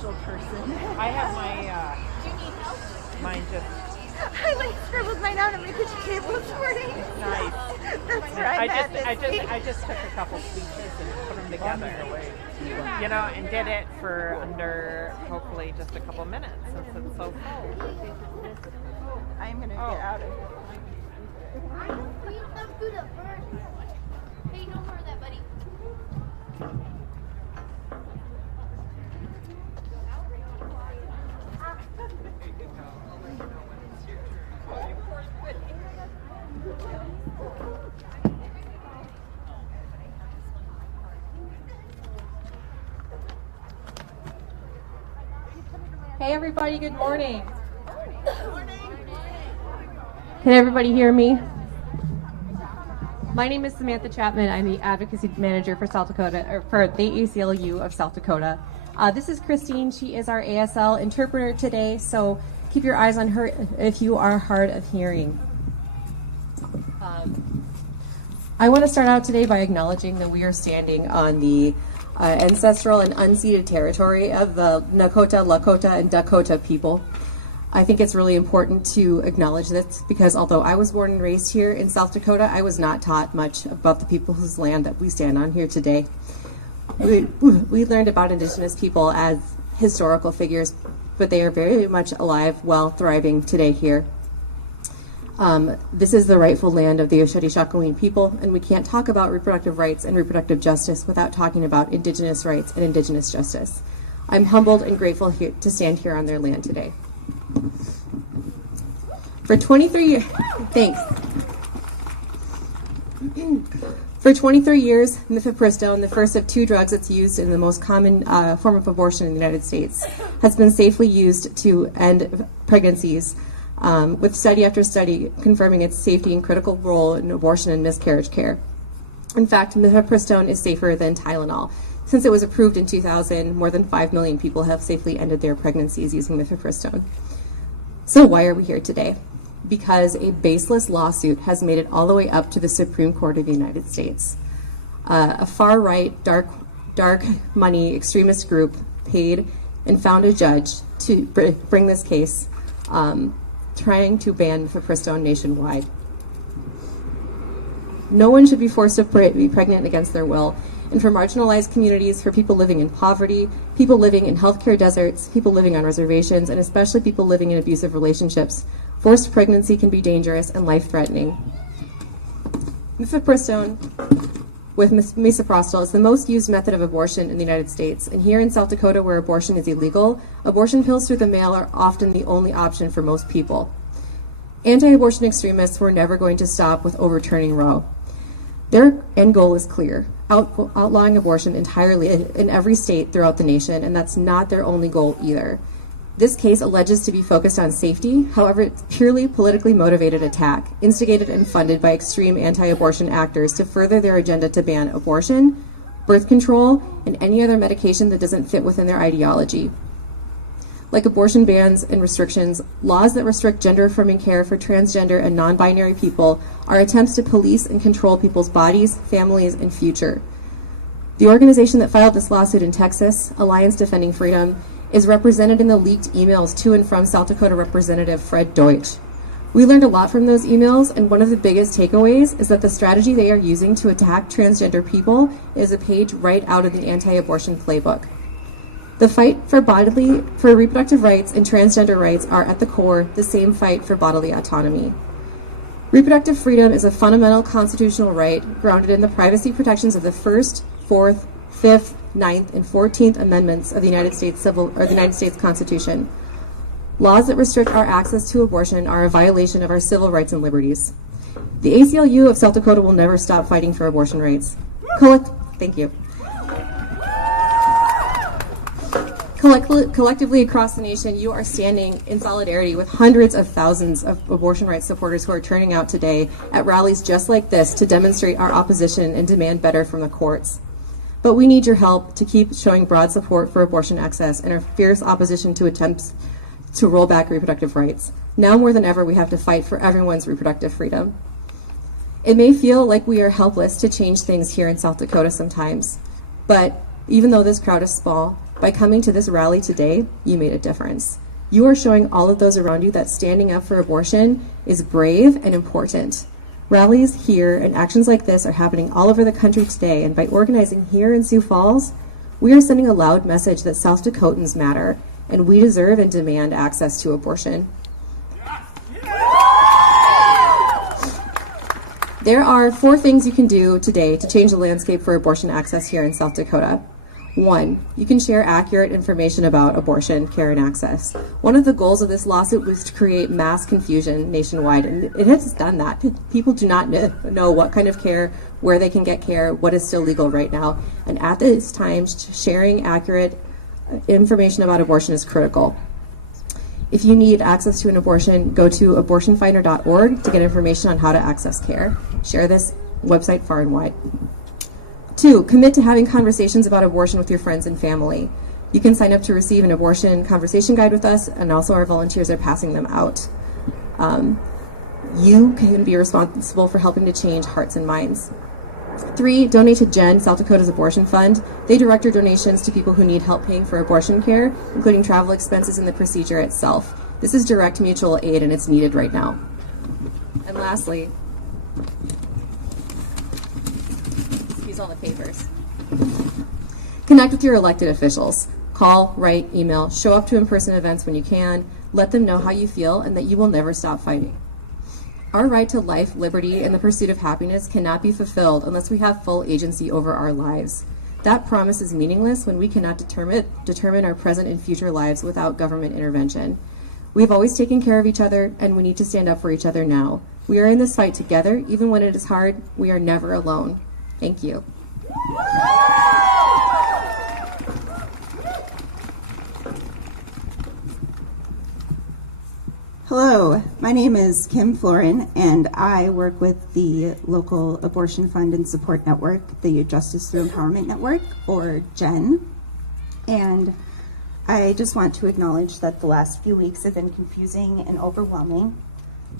social person. I have my, mine just... I like scribbled mine out on my kitchen table this morning. Nice. That's where I'm at this week. I just took a couple speeches and put them together. You know, and did it for under, hopefully, just a couple minutes since it's so cold. I'm going to get out of here. Hey, no more of that, buddy. Hey everybody, good morning. Can everybody hear me? My name is Samantha Chapman. I'm the Advocacy Manager for South Dakota, or for the ACLU of South Dakota. This is Christine. She is our ASL interpreter today, so keep your eyes on her if you are hard of hearing. I want to start out today by acknowledging that we are standing on the ancestral and unceded territory of the Nakota, Lakota, and Dakota people. I think it's really important to acknowledge this because although I was born and raised here in South Dakota, I was not taught much about the people whose land that we stand on here today. We learned about Indigenous people as historical figures, but they are very much alive, well, thriving today here. This is the rightful land of the Osheti-Shakoween people, and we can't talk about reproductive rights and reproductive justice without talking about Indigenous rights and Indigenous justice. I'm humbled and grateful here to stand here on their land today. For 23 years, thanks. For 23 years, Mifepristone, the first of two drugs that's used in the most common form of abortion in the United States, has been safely used to end pregnancies, with study after study confirming its safety and critical role in abortion and miscarriage care. In fact, Mifepristone is safer than Tylenol. Since it was approved in 2000, more than 5 million people have safely ended their pregnancies using Mifepristone. So why are we here today? Because a baseless lawsuit has made it all the way up to the Supreme Court of the United States. A far-right, dark money extremist group paid and found a judge to bring this case, trying to ban Mifepristone nationwide. No one should be forced to be pregnant against their will. And for marginalized communities, for people living in poverty, people living in healthcare deserts, people living on reservations, and especially people living in abusive relationships, forced pregnancy can be dangerous and life-threatening. Mifepristone with Mifepristone is the most used method of abortion in the United States. And here in South Dakota, where abortion is illegal, abortion pills through the mail are often the only option for most people. Anti-abortion extremists were never going to stop with overturning Roe. Their end goal is clear, outlawing abortion entirely in every state throughout the nation, and that's not their only goal either. This case alleges to be focused on safety, however, it's purely politically motivated attack, instigated and funded by extreme anti-abortion actors to further their agenda to ban abortion, birth control, and any other medication that doesn't fit within their ideology. Like abortion bans and restrictions, laws that restrict gender-affirming care for transgender and non-binary people are attempts to police and control people's bodies, families, and future. The organization that filed this lawsuit in Texas, Alliance Defending Freedom, is represented in the leaked emails to and from South Dakota Representative Fred Deutsch. We learned a lot from those emails, and one of the biggest takeaways is that the strategy they are using to attack transgender people is a page right out of the anti-abortion playbook. The fight for reproductive rights and transgender rights are at the core the same fight for bodily autonomy. Reproductive freedom is a fundamental constitutional right grounded in the privacy protections of the First, Fourth, Fifth, Ninth, and 14th Amendments of the United States Constitution. Laws that restrict our access to abortion are a violation of our civil rights and liberties. The ACLU of South Dakota will never stop fighting for abortion rights. Thank you. Collectively across the nation, you are standing in solidarity with hundreds of thousands of abortion rights supporters who are turning out today at rallies just like this to demonstrate our opposition and demand better from the courts. But we need your help to keep showing broad support for abortion access and our fierce opposition to attempts to roll back reproductive rights. Now more than ever, we have to fight for everyone's reproductive freedom. It may feel like we are helpless to change things here in South Dakota sometimes, but even though this crowd is small, By coming to this rally today, you made a difference. You are showing all of those around you that standing up for abortion is brave and important. Rallies here and actions like this are happening all over the country today, and by organizing here in Sioux Falls, we are sending a loud message that South Dakotans matter, and we deserve and demand access to abortion. There are 4 things you can do today to change the landscape for abortion access here in South Dakota. 1, you can share accurate information about abortion care and access. One of the goals of this lawsuit was to create mass confusion nationwide, and it has done that. People do not know what kind of care, where they can get care, what is still legal right now. And at this time, sharing accurate information about abortion is critical. If you need access to an abortion, go to abortionfinder.org to get information on how to access care. Share this website far and wide. 2, commit to having conversations about abortion with your friends and family. You can sign up to receive an abortion conversation guide with us, and also our volunteers are passing them out. You can be responsible for helping to change hearts and minds. 3, donate to GEN, South Dakota's abortion fund. They direct your donations to people who need help paying for abortion care, including travel expenses and the procedure itself. This is direct mutual aid, and it's needed right now. And lastly, all the papers. Connect with your elected officials. Call, write, email, show up to in-person events when you can. Let them know how you feel and that you will never stop fighting. Our right to life, liberty, and the pursuit of happiness cannot be fulfilled unless we have full agency over our lives. That promise is meaningless when we cannot determine our present and future lives without government intervention. We've always taken care of each other, and we need to stand up for each other now. We are in this fight together. Even when it is hard, we are never alone. Thank you. Hello, my name is Kim Florin, and I work with the local Abortion Fund and Support Network, the Justice Through Empowerment Network, or GEN. And I just want to acknowledge that the last few weeks have been confusing and overwhelming,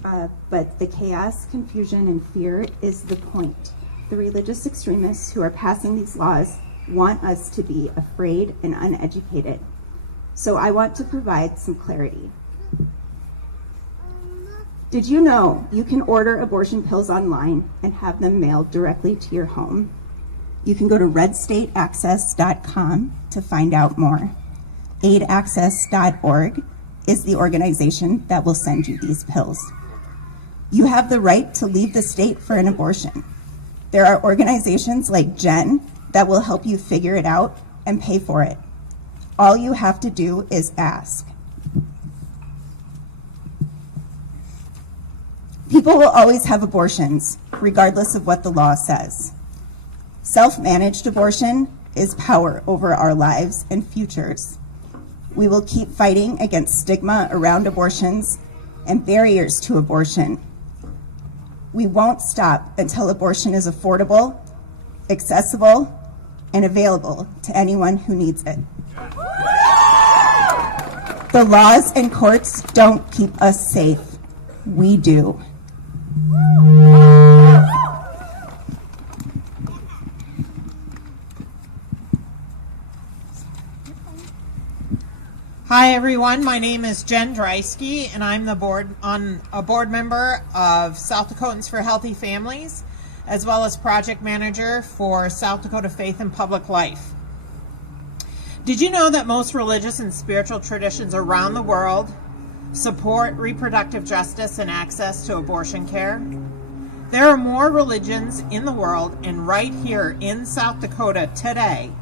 but the chaos, confusion, and fear is the point. The religious extremists who are passing these laws want us to be afraid and uneducated. So I want to provide some clarity. Did you know you can order abortion pills online and have them mailed directly to your home? You can go to redstateaccess.com to find out more. aidaccess.org is the organization that will send you these pills. You have the right to leave the state for an abortion. There are organizations like GEN that will help you figure it out and pay for it. All you have to do is ask. People will always have abortions, regardless of what the law says. Self-managed abortion is power over our lives and futures. We will keep fighting against stigma around abortions and barriers to abortion. We won't stop until abortion is affordable, accessible, and available to anyone who needs it. The laws and courts don't keep us safe. We do. Hi everyone, my name is Jen Dreisky, and I'm a board member of South Dakotans for Healthy Families, as well as project manager for South Dakota Faith and Public Life. Did you know that most religious and spiritual traditions around the world support reproductive justice and access to abortion care? There are more religions in the world and right here in South Dakota today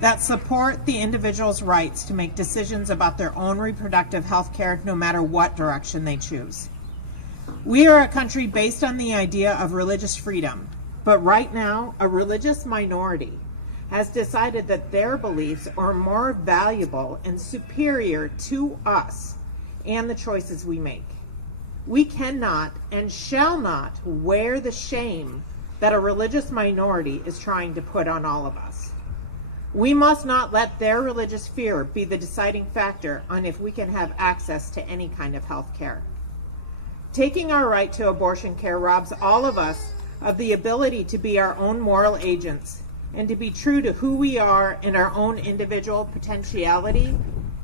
that support the individual's rights to make decisions about their own reproductive health care no matter what direction they choose. We are a country based on the idea of religious freedom, but right now a religious minority has decided that their beliefs are more valuable and superior to us and the choices we make. We cannot and shall not wear the shame that a religious minority is trying to put on all of us. We must not let their religious fear be the deciding factor on if we can have access to any kind of health care. Taking our right to abortion care robs all of us of the ability to be our own moral agents and to be true to who we are in our own individual potentiality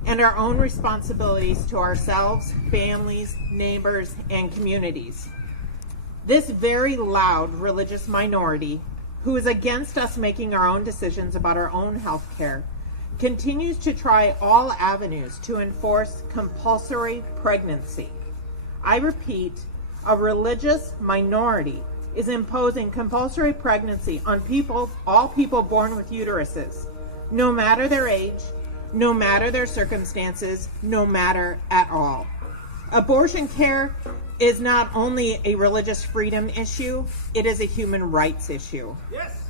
and our own responsibilities to ourselves, families, neighbors, and communities. This very loud religious minority, who is against us making our own decisions about our own health care, continues to try all avenues to enforce compulsory pregnancy. I repeat, a religious minority is imposing compulsory pregnancy on people, all people born with uteruses, no matter their age, no matter their circumstances, no matter at all. Abortion care is not only a religious freedom issue, it is a human rights issue. Yes.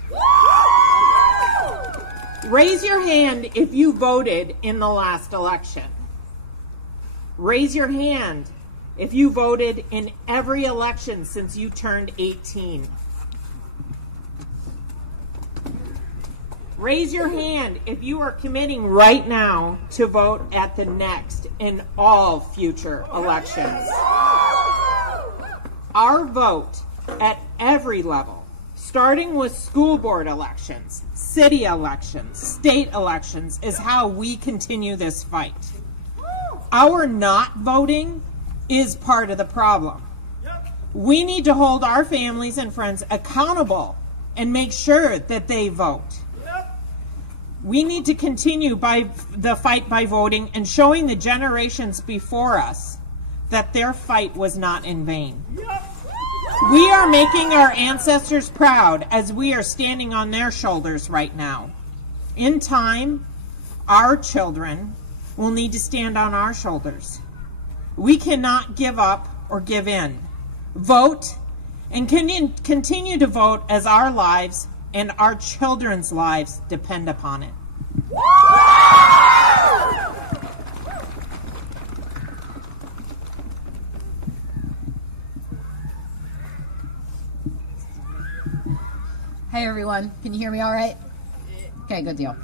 Raise your hand if you voted in the last election. Raise your hand if you voted in every election since you turned 18. Raise your hand if you are committing right now to vote at the next and all future elections. Our vote at every level, starting with school board elections, city elections, state elections, is how we continue this fight. Our not voting is part of the problem. We need to hold our families and friends accountable and make sure that they vote. We need to continue the fight by voting and showing the generations before us that their fight was not in vain. We are making our ancestors proud as we are standing on their shoulders right now. In time, our children will need to stand on our shoulders. We cannot give up or give in. Vote and continue to vote as our lives and our children's lives depend upon it. Hey everyone, can you hear me all right? Okay, good deal.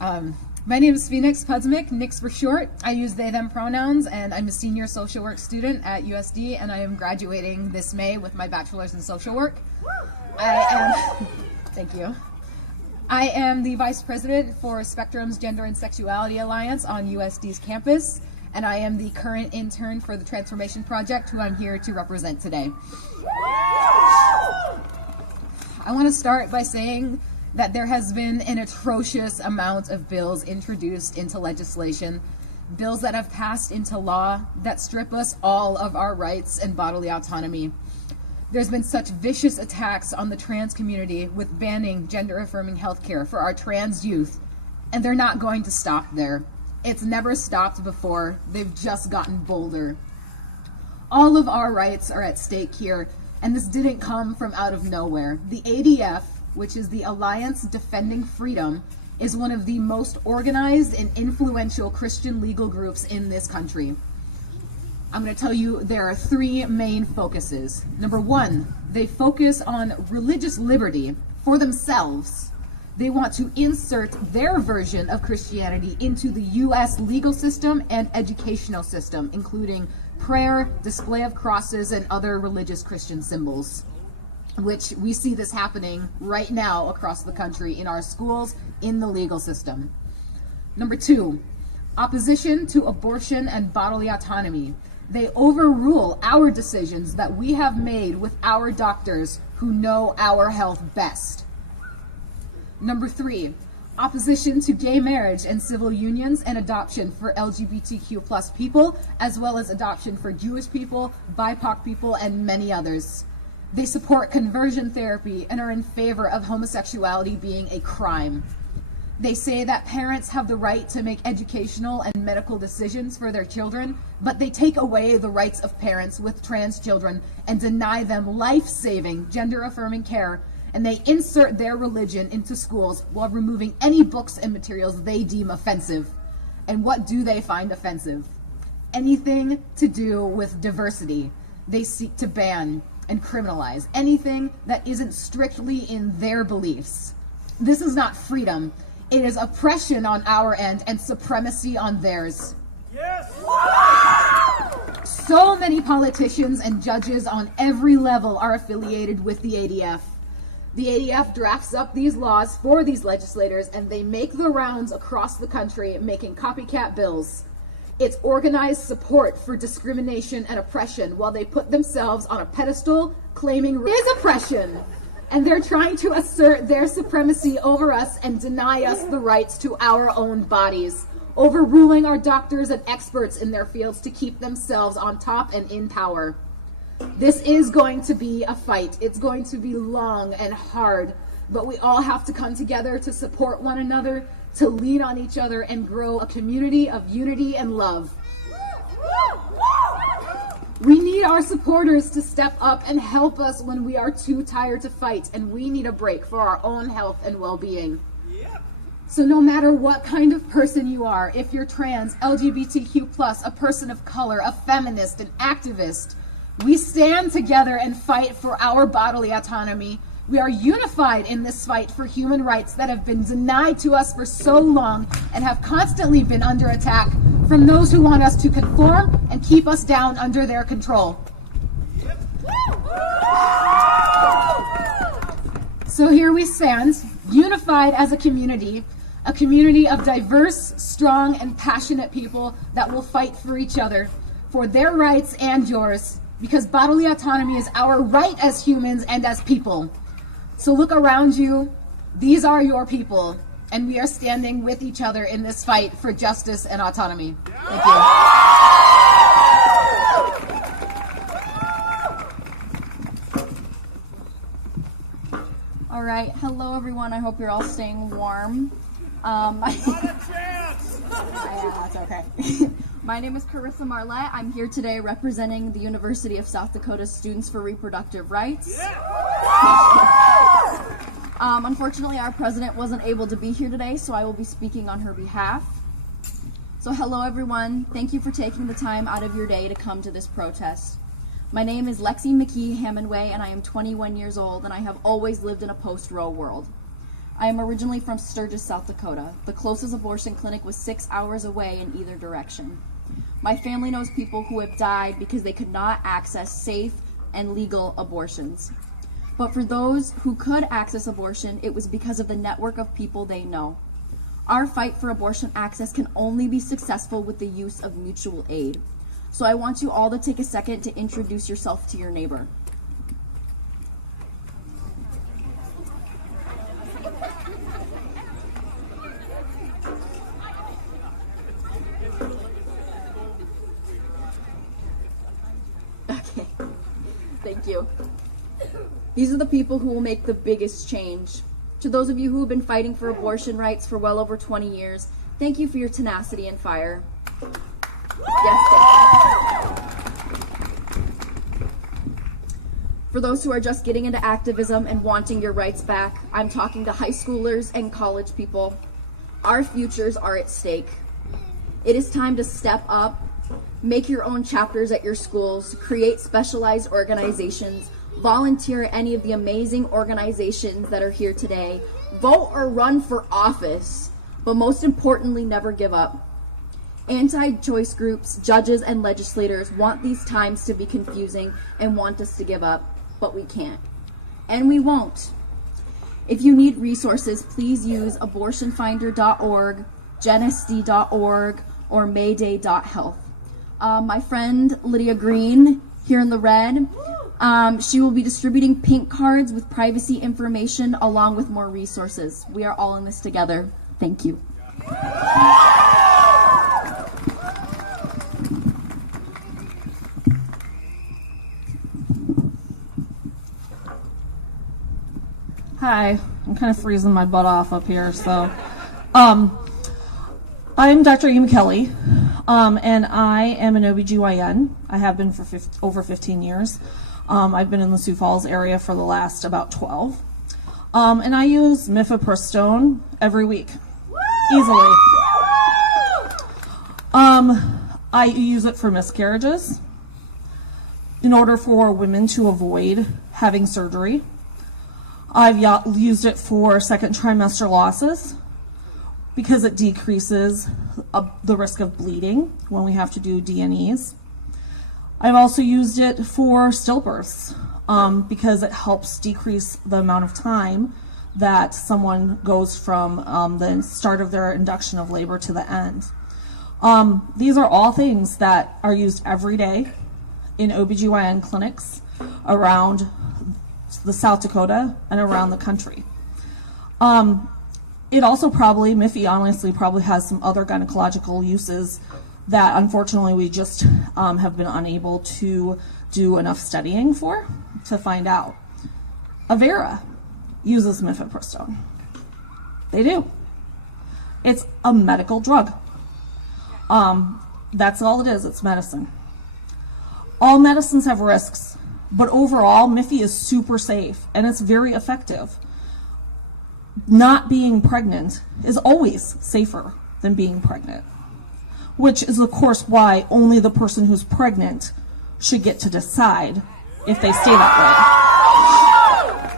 My name is Phoenix Pudsmick, Nix for short. I use they, them pronouns, and I'm a senior social work student at USD, and I am graduating this May with my bachelor's in social work. Thank you. I am the vice president for Spectrum's Gender and Sexuality Alliance on USD's campus, and I am the current intern for the Transformation Project, who I'm here to represent today. I want to start by saying that there has been an atrocious amount of bills introduced into legislation, bills that have passed into law that strip us all of our rights and bodily autonomy. There's been such vicious attacks on the trans community with banning gender-affirming healthcare for our trans youth, and they're not going to stop there. It's never stopped before. They've just gotten bolder. All of our rights are at stake here, and this didn't come from out of nowhere. The ADF, which is the Alliance Defending Freedom, is one of the most organized and influential Christian legal groups in this country. I'm going to tell you there are three main focuses. Number one, they focus on religious liberty for themselves. They want to insert their version of Christianity into the U.S. legal system and educational system, including prayer, display of crosses, and other religious Christian symbols, which we see this happening right now across the country in our schools, in the legal system. Number two, opposition to abortion and bodily autonomy. They overrule our decisions that we have made with our doctors who know our health best. Number three, opposition to gay marriage and civil unions and adoption for LGBTQ+ people, as well as adoption for Jewish people, BIPOC people, and many others. They support conversion therapy and are in favor of homosexuality being a crime. They say that parents have the right to make educational and medical decisions for their children, but they take away the rights of parents with trans children and deny them life-saving, gender-affirming care, and they insert their religion into schools while removing any books and materials they deem offensive. And what do they find offensive? Anything to do with diversity. They seek to ban and criminalize anything that isn't strictly in their beliefs. This is not freedom. It is oppression on our end and supremacy on theirs. Yes! So many politicians and judges on every level are affiliated with the ADF. The ADF drafts up these laws for these legislators, and they make the rounds across the country making copycat bills. It's organized support for discrimination and oppression while they put themselves on a pedestal claiming it is oppression. And they're trying to assert their supremacy over us and deny us the rights to our own bodies, overruling our doctors and experts in their fields to keep themselves on top and in power. This is going to be a fight. It's going to be long and hard, but we all have to come together to support one another, to lean on each other and grow a community of unity and love. We need our supporters to step up and help us when we are too tired to fight, and we need a break for our own health and well-being. So no matter what kind of person you are, if you're trans, LGBTQ+, a person of color, a feminist, an activist, we stand together and fight for our bodily autonomy. We are unified in this fight for human rights that have been denied to us for so long and have constantly been under attack from those who want us to conform and keep us down under their control. So here we stand, unified as a community of diverse, strong, and passionate people that will fight for each other, for their rights and yours, because bodily autonomy is our right as humans and as people. So look around you. These are your people, and we are standing with each other in this fight for justice and autonomy. Thank you. All right, hello everyone. I hope you're all staying warm. It's okay. My name is Carissa Marlette. I'm here today representing the University of South Dakota Students for Reproductive Rights. Unfortunately, our president wasn't able to be here today, so I will be speaking on her behalf. So hello everyone. Thank you for taking the time out of your day to come to this protest. My name is Lexi McKee Hammondway, and I am 21 years old, and I have always lived in a post-Roe world. I am originally from Sturgis, South Dakota. The closest abortion clinic was 6 hours away in either direction. My family knows people who have died because they could not access safe and legal abortions. But for those who could access abortion, it was because of the network of people they know. Our fight for abortion access can only be successful with the use of mutual aid. So I want you all to take a second to introduce yourself to your neighbor. Okay, thank you. These are the people who will make the biggest change. To those of you who have been fighting for abortion rights for well over 20 years, thank you for your tenacity and fire. Yes, thank you. For those who are just getting into activism and wanting your rights back, I'm talking to high schoolers and college people. Our futures are at stake. It is time to step up, make your own chapters at your schools, create specialized organizations, volunteer at any of the amazing organizations that are here today, vote or run for office, but most importantly, never give up. Anti-choice groups, judges, and legislators want these times to be confusing and want us to give up, but we can't. And we won't. If you need resources, please use abortionfinder.org, gensd.org, or mayday.health. My friend Lydia Green, here in the red, she will be distributing pink cards with privacy information along with more resources. We are all in this together. Thank you. Hi, I'm kind of freezing my butt off up here. So, I'm Dr. Ema Kelly, and I am an OBGYN. I have been for over 15 years. I've been in the Sioux Falls area for the last about 12. And I use Mifepristone every week, easily. I use it for miscarriages in order for women to avoid having surgery. I've used it for second trimester losses because it decreases the risk of bleeding when we have to do DNEs. I've also used it for stillbirths. because it helps decrease the amount of time that someone goes from the start of their induction of labor to the end. These are all things that are used every day in OBGYN clinics around the South Dakota and around the country. It also probably, Miffy honestly probably has some other gynecological uses that unfortunately we just have been unable to do enough studying for to find out. Avera uses Mifepristone. They do. It's a medical drug. That's all it is, it's medicine. All medicines have risks, but overall, Miffy is super safe and it's very effective. Not being pregnant is always safer than being pregnant, which is of course why only the person who's pregnant should get to decide if they stay that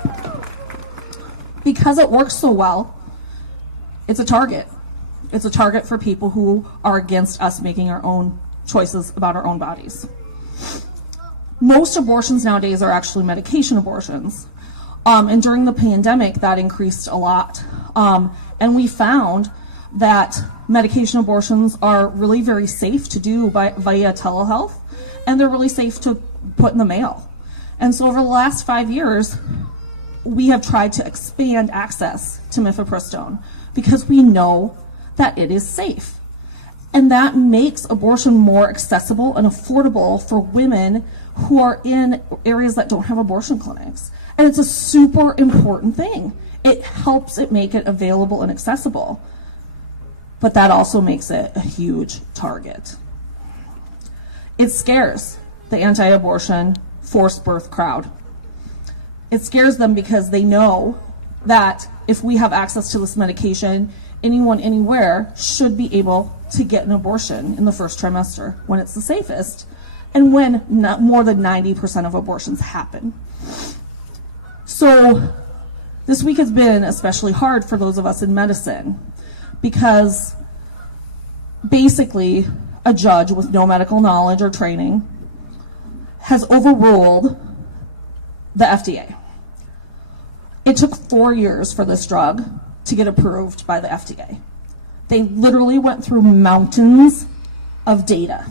way. Because it works so well, it's a target. It's a target for people who are against us making our own choices about our own bodies. Most abortions nowadays are actually medication abortions. And during the pandemic, that increased a lot. And we found that medication abortions are really very safe to do via telehealth, and they're really safe to put in the mail. And so over the last 5 years, we have tried to expand access to Mifepristone because we know that it is safe. And that makes abortion more accessible and affordable for women who are in areas that don't have abortion clinics. And it's a super important thing. It helps it make it available and accessible. But that also makes it a huge target. It scares the anti-abortion forced birth crowd. It scares them because they know that if we have access to this medication, anyone anywhere should be able to get an abortion in the first trimester when it's the safest and when more than 90% of abortions happen. So this week has been especially hard for those of us in medicine because basically a judge with no medical knowledge or training has overruled the FDA. It took 4 years for this drug to get approved by the FDA. They literally went through mountains of data,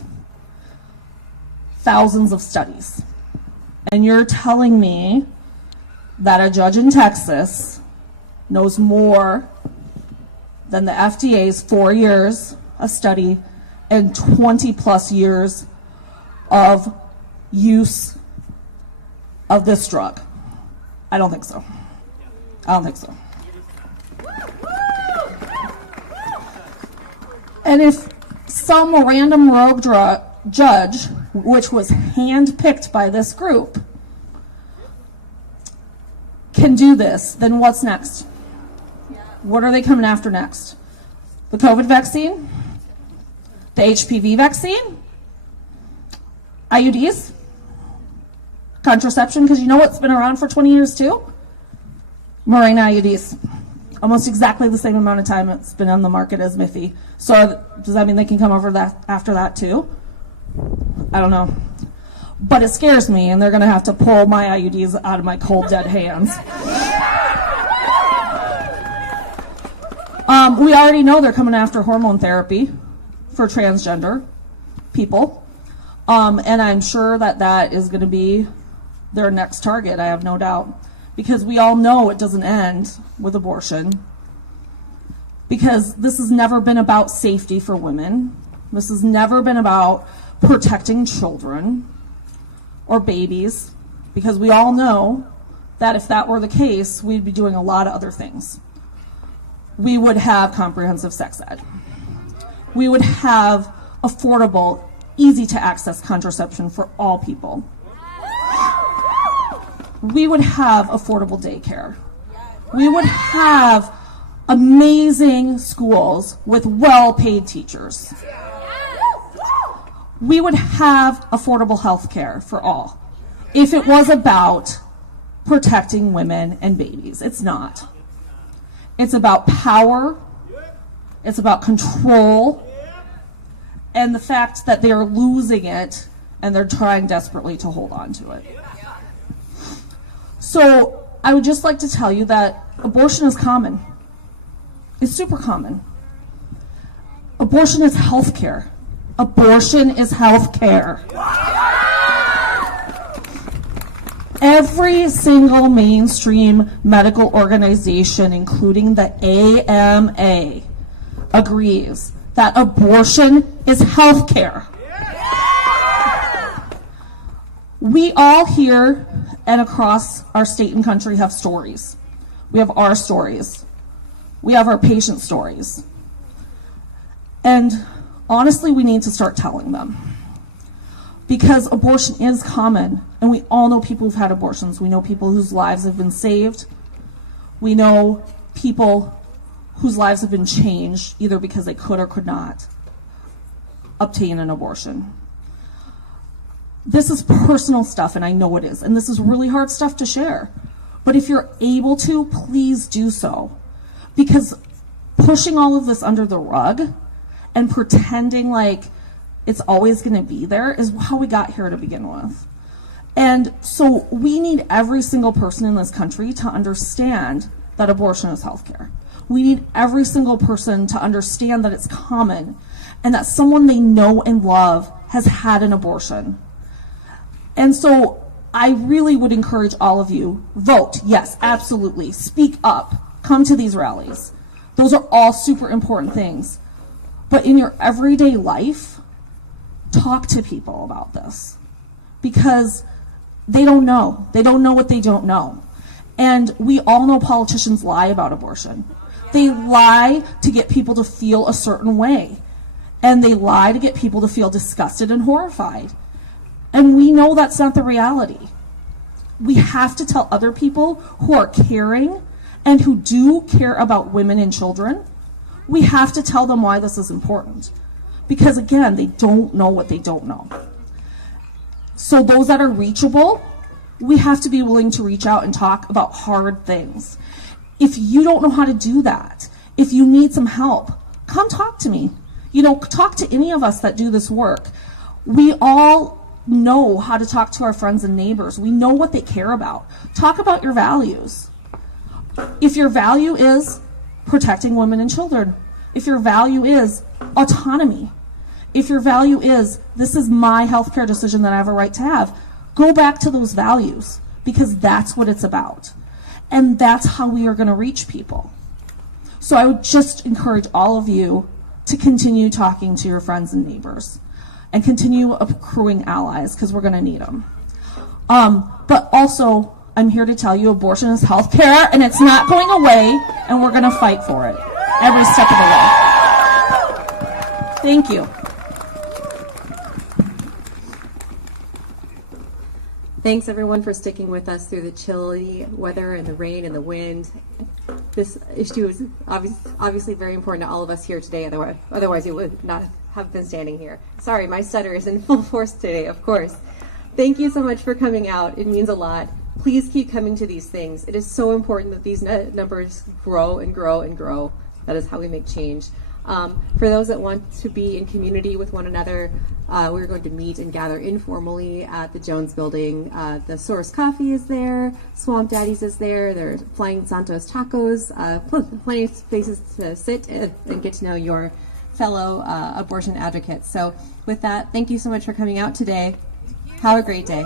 thousands of studies. And you're telling me that a judge in Texas knows more than the FDA's 4 years of study and 20 plus years of use of this drug? I don't think so. I don't think so. And if some random rogue judge, which was handpicked by this group, can do this, then what's next? What are they coming after next? The COVID vaccine? The HPV vaccine? IUDs? Contraception? Because you know what's been around for 20 years too? Mirena IUDs. Almost exactly the same amount of time it's been on the market as Miffy. So does that mean they can come over that after that too? I don't know. But it scares me, and they're going to have to pull my IUDs out of my cold, dead hands. We already know they're coming after hormone therapy for transgender people. And I'm sure that that is going to be their next target, I have no doubt. Because we all know it doesn't end with abortion. Because this has never been about safety for women. This has never been about protecting children or babies. Because we all know that if that were the case, we'd be doing a lot of other things. We would have comprehensive sex ed. We would have affordable, easy to access contraception for all people. We would have affordable daycare. We would have amazing schools with well-paid teachers. We would have affordable health care for all. If it was about protecting women and babies, it's not. It's about power. It's about control. And the fact that they are losing it and they're trying desperately to hold on to it. So I would just like to tell you that abortion is common. It's super common. Abortion is health care. Abortion is health care. Every single mainstream medical organization, including the AMA, agrees that abortion is health care. We all here and across our state and country have stories. We have our stories. We have our patient stories. And honestly, we need to start telling them. Because abortion is common, and we all know people who've had abortions. We know people whose lives have been saved. We know people whose lives have been changed, either because they could or could not obtain an abortion. This is personal stuff, and I know it is, and this is really hard stuff to share. But if you're able to, please do so. Because pushing all of this under the rug and pretending like it's always going to be there is how we got here to begin with. And so we need every single person in this country to understand that abortion is healthcare. We need every single person to understand that it's common and that someone they know and love has had an abortion. And so I really would encourage all of you, vote, yes, absolutely, speak up, come to these rallies. Those are all super important things. But in your everyday life, talk to people about this, because they don't know. They don't know what they don't know. And we all know politicians lie about abortion. They lie to get people to feel a certain way. And they lie to get people to feel disgusted and horrified. And we know that's not the reality. We have to tell other people who are caring and who do care about women and children, we have to tell them why this is important. Because again, they don't know what they don't know. So those that are reachable, we have to be willing to reach out and talk about hard things. If you don't know how to do that, if you need some help, come talk to me. You know, talk to any of us that do this work. We all know how to talk to our friends and neighbors. We know what they care about. Talk about your values. If your value is protecting women and children, if your value is autonomy, if your value is, this is my healthcare decision that I have a right to have, go back to those values, because that's what it's about. And that's how we are going to reach people. So I would just encourage all of you to continue talking to your friends and neighbors and continue accruing allies, because we're going to need them. But also, I'm here to tell you abortion is health care, and it's not going away, and we're going to fight for it every step of the way. Thank you. Thanks everyone for sticking with us through the chilly weather and the rain and the wind. This issue is obviously very important to all of us here today, otherwise you would not have been standing here. Sorry, my stutter is in full force today, of course. Thank you so much for coming out. It means a lot. Please keep coming to these things. It is so important that these numbers grow and grow and grow. That is how we make change. For those that want to be in community with one another, we're going to meet and gather informally at the Jones Building. The Source Coffee is there, Swamp Daddy's is there, there's Flying Santos Tacos, plenty of places to sit and get to know your fellow abortion advocates. So with that, thank you so much for coming out today. Have a great day.